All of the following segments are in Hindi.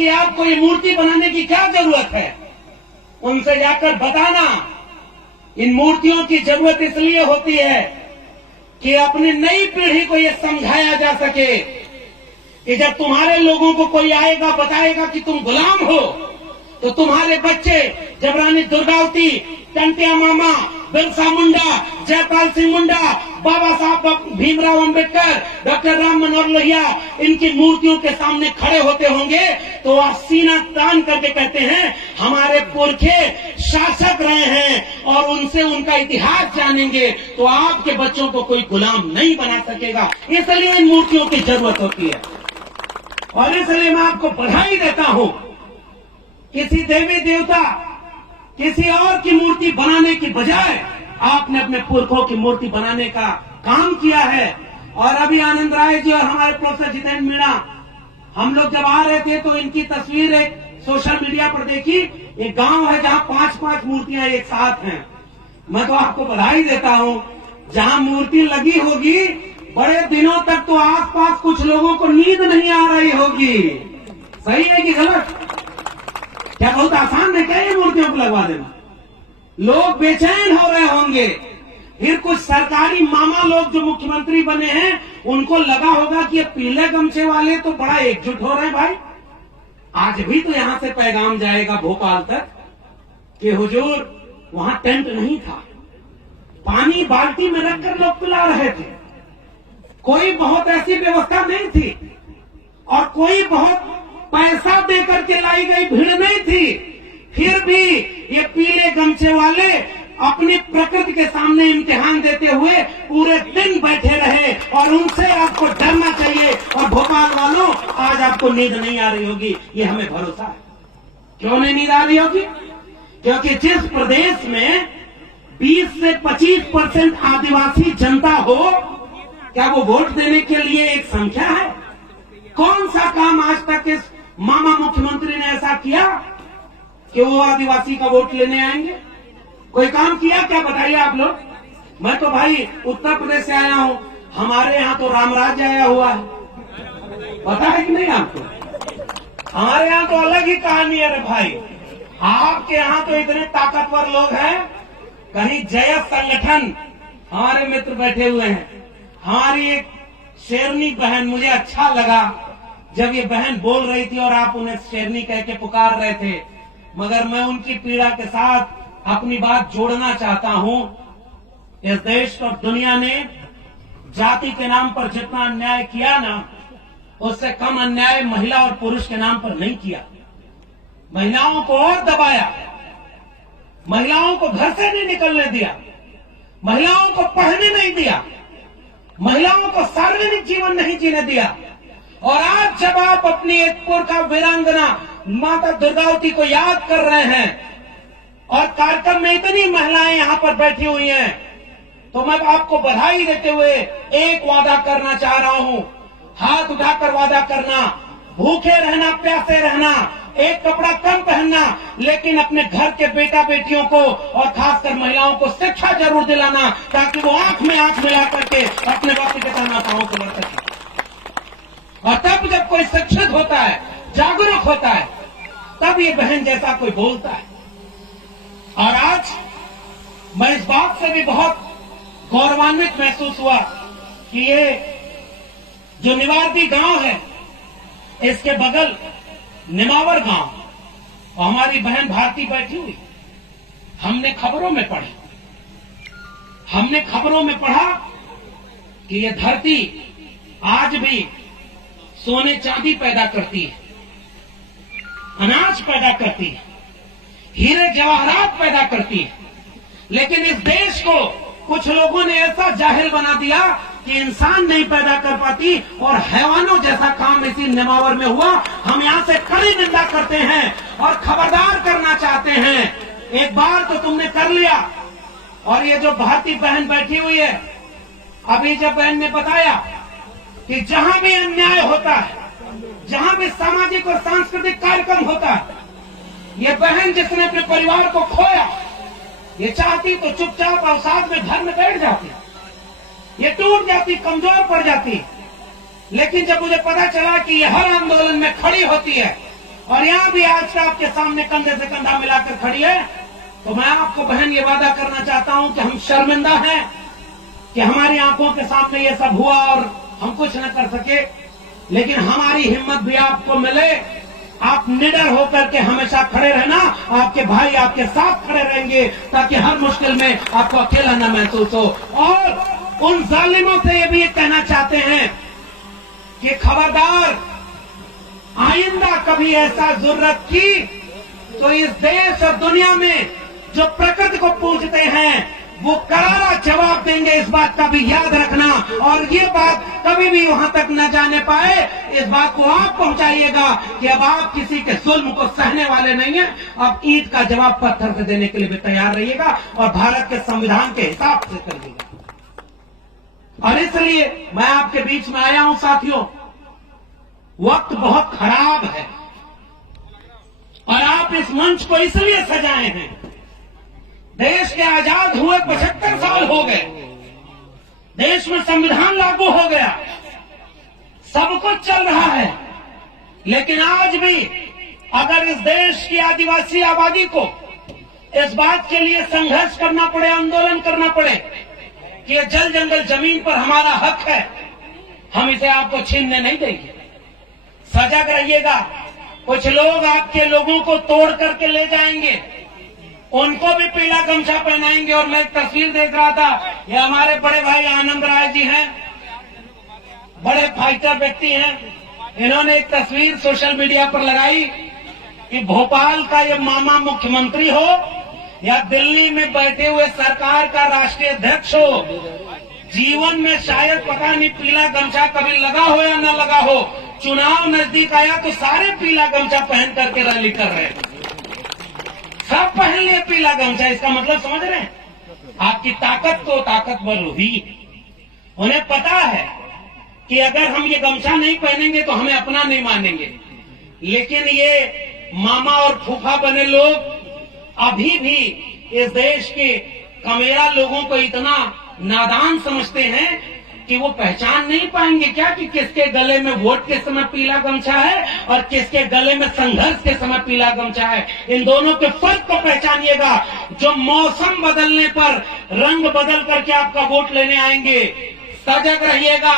कि आपको ये मूर्ति बनाने की क्या जरूरत है, उनसे जाकर बताना। इन मूर्तियों की जरूरत इसलिए होती है कि अपनी नई पीढ़ी को यह समझाया जा सके कि जब तुम्हारे लोगों को कोई आएगा बताएगा कि तुम गुलाम हो, तो तुम्हारे बच्चे जब रानी दुर्गावती, टंटिया मामा, बिरसा मुंडा, जयपाल सिंह मुंडा, बाबा साहब भीमराव अंबेडकर, डॉक्टर राम मनोहर लोहिया इनकी मूर्तियों के सामने खड़े होते होंगे तो आप सीना तान करके कहते हैं हमारे पुरखे शासक रहे हैं और उनसे उनका इतिहास जानेंगे, तो आपके बच्चों को कोई गुलाम नहीं बना सकेगा। इसलिए इन मूर्तियों की जरूरत होती है और इसलिए मैं आपको बधाई देता हूं। किसी देवी देवता, किसी और की मूर्ति बनाने की बजाय आपने अपने पुरखों की मूर्ति बनाने का काम किया है। और अभी आनंद राय जी और हमारे प्रोफेसर जितेंद्र मीणा, हम लोग जब आ रहे थे तो इनकी तस्वीर एक सोशल मीडिया पर देखी। एक गांव है जहां 5-5 मूर्तियां एक साथ हैं। मैं तो आपको बधाई देता हूं। जहां मूर्ति लगी होगी बड़े दिनों तक तो आसपास कुछ लोगों को नींद नहीं आ रही होगी। सही है कि गलत? क्या बहुत आसान है क्या ये मूर्तियों को लगवा देना? लोग बेचैन हो रहे होंगे। फिर कुछ सरकारी मामा लोग जो मुख्यमंत्री बने हैं उनको लगा होगा कि ये पीले गमछे वाले तो बड़ा एकजुट हो रहे हैं। भाई आज भी तो यहां से पैगाम जाएगा भोपाल तक कि हुजूर वहां टेंट नहीं था, पानी बाल्टी में रखकर लोग पिला रहे थे, कोई बहुत ऐसी व्यवस्था नहीं थी और कोई बहुत पैसा देकर के लाई गई भीड़ नहीं थी। फिर भी ये पीले गमछे वाले अपनी प्रकृति के सामने इम्तिहान देते हुए पूरे दिन बैठे रहे और उनसे आपको डरना चाहिए। और भोपाल वालों, आज आपको नींद नहीं आ रही होगी, ये हमें भरोसा है। क्यों नहीं नींद आ रही होगी? क्योंकि जिस प्रदेश में 20 से 25% आदिवासी जनता हो, क्या वो वोट देने के लिए एक संख्या है? कौन सा काम आज तक इस मामा मुख्यमंत्री ने ऐसा किया कि वो आदिवासी का वोट लेने आएंगे? कोई काम किया क्या? बताइए आप लोग। मैं तो भाई उत्तर प्रदेश से आया हूं, हमारे यहाँ तो रामराज्य आया हुआ है, पता है कि नहीं आपको? हमारे यहाँ तो अलग ही कहानी है रे भाई। आपके यहाँ तो इतने ताकतवर लोग हैं, कहीं जयस संगठन, हमारे मित्र बैठे हुए हैं। हमारी एक शेरनी बहन, मुझे अच्छा लगा जब ये बहन बोल रही थी और आप उन्हें शेरनी कह के पुकार रहे थे, मगर मैं उनकी पीड़ा के साथ अपनी बात जोड़ना चाहता हूं। इस देश और दुनिया ने जाति के नाम पर जितना अन्याय किया ना, उससे कम अन्याय महिला और पुरुष के नाम पर नहीं किया। महिलाओं को और दबाया, महिलाओं को घर से नहीं निकलने दिया, महिलाओं को पढ़ने नहीं दिया, महिलाओं को सार्वजनिक जीवन नहीं जीने दिया। और आज जब आप अपनी एक पुरखा वीरांगना माता दुर्गावती को याद कर रहे हैं और कार्यक्रम में इतनी महिलाएं यहां पर बैठी हुई हैं, तो मैं आपको बधाई देते हुए एक वादा करना चाह रहा हूं। हाथ उठाकर वादा करना, भूखे रहना, प्यासे रहना, एक कपड़ा कम पहनना, लेकिन अपने घर के बेटा बेटियों को और खासकर महिलाओं को शिक्षा जरूर दिलाना, ताकि वो आंख में आंख मिला करके अपने वक्त के तनावों को लड़ सके। और तब जब कोई शिक्षित होता है, जागरूक होता है, तब ये बहन जैसा कोई बोलता है। और आज मैं इस बात से भी बहुत गौरवान्वित महसूस हुआ कि ये जो निवारदी गांव है, इसके बगल निमावर गांव, और हमारी बहन भारती बैठी हुई, हमने खबरों में पढ़ा कि ये धरती आज भी सोने चांदी पैदा करती है, अनाज पैदा करती है, हीरे जवाहरात पैदा करती है। लेकिन इस देश को कुछ लोगों ने ऐसा जाहिल बना दिया कि इंसान नहीं पैदा कर पाती और हैवानों जैसा काम इसी निमावर में हुआ। हम यहां से कड़ी निंदा करते हैं और खबरदार करना चाहते हैं। एक बार तो तुमने कर लिया। और ये जो भारती बहन बैठी हुई है, अभी जब बहन ने बताया कि जहां भी अन्याय होता है, जहां भी सामाजिक और सांस्कृतिक कार्यक्रम होता है, ये बहन जिसने अपने परिवार को खोया, ये चाहती तो चुपचाप अवसाद में घर में बैठ जाती, ये टूट जाती, कमजोर पड़ जाती। लेकिन जब मुझे पता चला कि ये हर आंदोलन में खड़ी होती है और यहाँ भी आज से आपके सामने कंधे से कंधा मिलाकर खड़ी है। तो मैं आपको बहन ये वादा करना चाहता हूं कि हम शर्मिंदा हैं कि हमारी आंखों के सामने ये सब हुआ और हम कुछ न कर सके, लेकिन हमारी हिम्मत भी आपको मिले। आप निडर होकर के हमेशा खड़े रहना, आपके भाई आपके साथ खड़े रहेंगे ताकि हर मुश्किल में आपको अकेला न महसूस हो। और उन जालिमों से ये भी कहना चाहते हैं कि खबरदार, आइंदा कभी ऐसा जरूरत की तो इस देश और दुनिया में जो प्रकृति को पूजते हैं वो करारा जवाब देंगे। इस बात का भी याद रखना, और ये बात कभी भी वहां तक न जाने पाए, इस बात को आप पहुंचाइएगा कि अब आप किसी के जुल्म को सहने वाले नहीं हैं। अब ईद का जवाब पत्थर से देने के लिए भी तैयार रहिएगा और भारत के संविधान के हिसाब से करिएगा। और इसलिए मैं आपके बीच में आया हूं साथियों, वक्त बहुत खराब है और आप इस मंच को इसलिए सजाए हैं। देश के आजाद हुए 75 साल हो गए, देश में संविधान लागू हो गया, सब कुछ चल रहा है, लेकिन आज भी अगर इस देश की आदिवासी आबादी को इस बात के लिए संघर्ष करना पड़े, आंदोलन करना पड़े कि ये जल जंगल जमीन पर हमारा हक है, हम इसे आपको छीनने नहीं देंगे। सजग रहिएगा। कुछ लोग आपके लोगों को तोड़ करके ले जाएंगे, उनको भी पीला गमछा पहनाएंगे। और मैं एक तस्वीर देख रहा था, ये हमारे बड़े भाई आनंद राय जी हैं, बड़े फाइटर व्यक्ति हैं, इन्होंने एक तस्वीर सोशल मीडिया पर लगाई कि भोपाल का ये मामा मुख्यमंत्री हो या दिल्ली में बैठे हुए सरकार का राष्ट्रीय अध्यक्ष हो, जीवन में शायद पता नहीं पीला गमछा कभी लगा हो या न लगा हो, चुनाव नजदीक आया तो सारे पीला गमछा पहन करके रैली कर रहे हैं। सब पहन लिए पीला गमछा, इसका मतलब समझ रहे हैं? आपकी ताकत तो ताकतवर हुई। उन्हें पता है कि अगर हम ये गमछा नहीं पहनेंगे तो हमें अपना नहीं मानेंगे, लेकिन ये मामा और फूफा बने लोग अभी भी इस देश के कमेरा लोगों को इतना नादान समझते हैं कि वो पहचान नहीं पाएंगे क्या कि किसके गले में वोट के समय पीला गमछा है और किसके गले में संघर्ष के समय पीला गमछा है। इन दोनों के फर्क को पहचानिएगा। जो मौसम बदलने पर रंग बदल करके आपका वोट लेने आएंगे, सजग रहिएगा।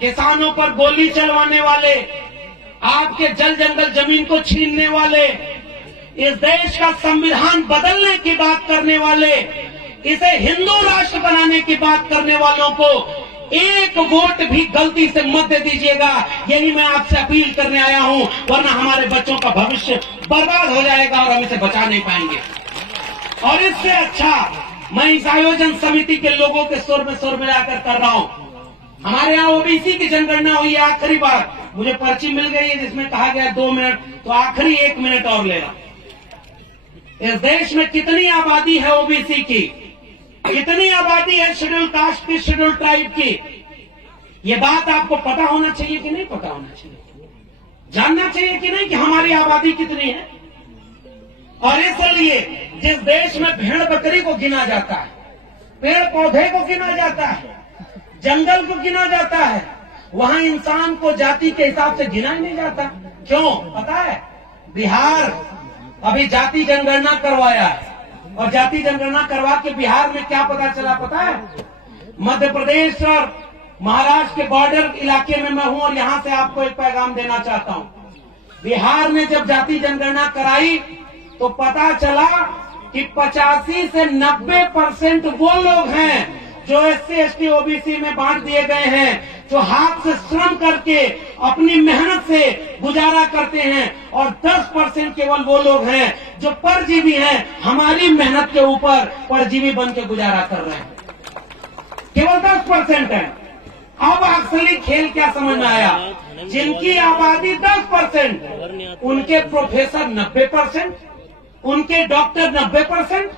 किसानों पर गोली चलवाने वाले, आपके जल जंगल जमीन को छीनने वाले, इस देश का संविधान बदलने की बात करने वाले, इसे हिंदू राष्ट्र बनाने की बात करने वालों को एक वोट भी गलती से मत दे दीजिएगा। यही मैं आपसे अपील करने आया हूं, वरना हमारे बच्चों का भविष्य बर्बाद हो जाएगा और हम इसे बचा नहीं पाएंगे। और इससे अच्छा मैं इस आयोजन समिति के लोगों के सुर में जाकर कर रहा हूं। हमारे यहाँ ओबीसी की जनगणना हुई है आखिरी बार, मुझे पर्ची मिल गई है जिसमें कहा गया 2 मिनट, तो आखिरी 1 मिनट और ले रहा। इस देश में कितनी आबादी है ओबीसी की, कितनी आबादी है शेड्यूल कास्ट की, शेड्यूल ट्राइब की, ये बात आपको पता होना चाहिए कि नहीं पता होना चाहिए, जानना चाहिए कि नहीं कि हमारी आबादी कितनी है। और इसलिए जिस देश में भेड़ बकरी को गिना जाता है, पेड़ पौधे को गिना जाता है, जंगल को गिना जाता है, वहां इंसान को जाति के हिसाब से गिना ही नहीं जाता। क्यों पता है? बिहार अभी जाति जनगणना करवाया है, और जाति जनगणना करवा के बिहार में क्या पता चला पता है? मध्य प्रदेश और महाराष्ट्र के बॉर्डर इलाके में मैं हूं और यहां से आपको एक पैगाम देना चाहता हूं। बिहार में जब जाति जनगणना कराई तो पता चला कि 85 से 90% वो लोग हैं जो SC ST OBC में बांट दिए गए हैं, जो हाथ से श्रम करके अपनी मेहनत से गुजारा करते हैं, और 10% केवल वो लोग हैं जो परजीवी हैं, हमारी मेहनत के ऊपर परजीवी बन के गुजारा कर रहे हैं। केवल 10% है। अब असली खेल क्या समझ में आया? जिनकी आबादी 10%, उनके प्रोफेसर 90%, उनके डॉक्टर 90%,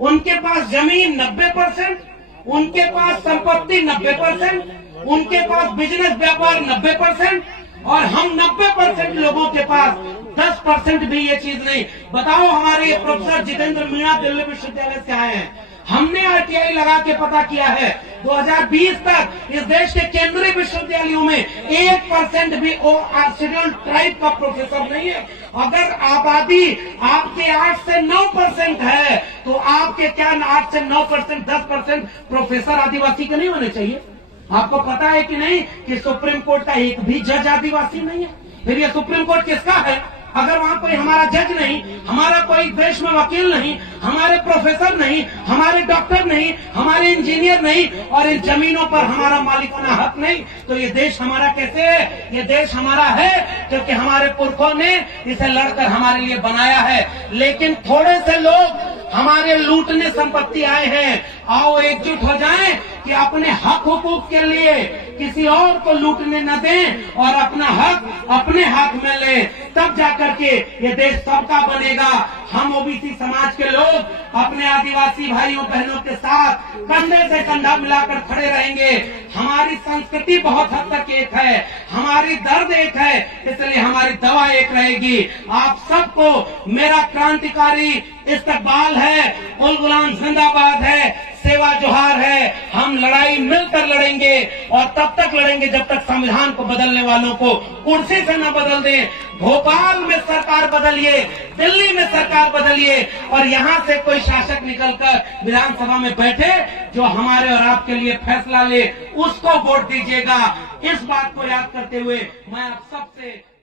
उनके पास जमीन 90%, उनके पास संपत्ति 90%, उनके पास बिजनेस व्यापार 90%, और हम 90% लोगों के पास 10% भी ये चीज नहीं। बताओ, हमारे प्रोफेसर जितेंद्र मीणा दिल्ली विश्वविद्यालय से आए हैं, हमने आरटीआई लगा के पता किया है 2020 तक इस देश के केंद्रीय विश्वविद्यालयों में 1% भी शेड्यूल ट्राइब का प्रोफेसर नहीं है। अगर आबादी आपके 8 से 9% है तो आपके क्या 8 से 9%, 10% प्रोफेसर आदिवासी के नहीं होने चाहिए? आपको पता है कि नहीं कि सुप्रीम कोर्ट का एक भी जज आदिवासी नहीं है? फिर ये सुप्रीम कोर्ट किसका है? अगर वहां कोई हमारा जज नहीं, हमारा कोई देश में वकील नहीं, हमारे प्रोफेसर नहीं, हमारे डॉक्टर नहीं, हमारे इंजीनियर नहीं और इन जमीनों पर हमारा मालिकाना हक नहीं, तो ये देश हमारा कैसे है? ये देश हमारा है क्योंकि हमारे पुरखों ने इसे लड़कर हमारे लिए बनाया है। लेकिन थोड़े से लोग हमारे लूटने संपत्ति आए हैं। आओ एकजुट हो जाएं कि अपने हक हुकूक के लिए किसी और को लूटने न दें और अपना हक अपने हाथ में ले, तब जाकर के ये देश सबका बनेगा। हम ओबीसी समाज के लोग अपने आदिवासी भाइयों बहनों के साथ कंधे से कंधा मिलाकर खड़े रहेंगे। हमारी संस्कृति बहुत हद तक एक है, हमारी दर्द एक है, इसलिए हमारी दवा एक रहेगी। आप सबको मेरा क्रांतिकारी इस्तकबाल है, उल गुलाम जिंदाबाद है, सेवा जोहार है। हम लड़ाई मिलकर लड़ेंगे और तब तक लड़ेंगे जब तक संविधान को बदलने वालों को कुर्सी से न बदल दें। भोपाल में सरकार बदलिए, दिल्ली में सरकार बदलिए और यहाँ से कोई शासक निकलकर विधानसभा में बैठे जो हमारे और आपके लिए फैसला ले, उसको वोट दीजिएगा। इस बात को याद करते हुए मैं आप सबसे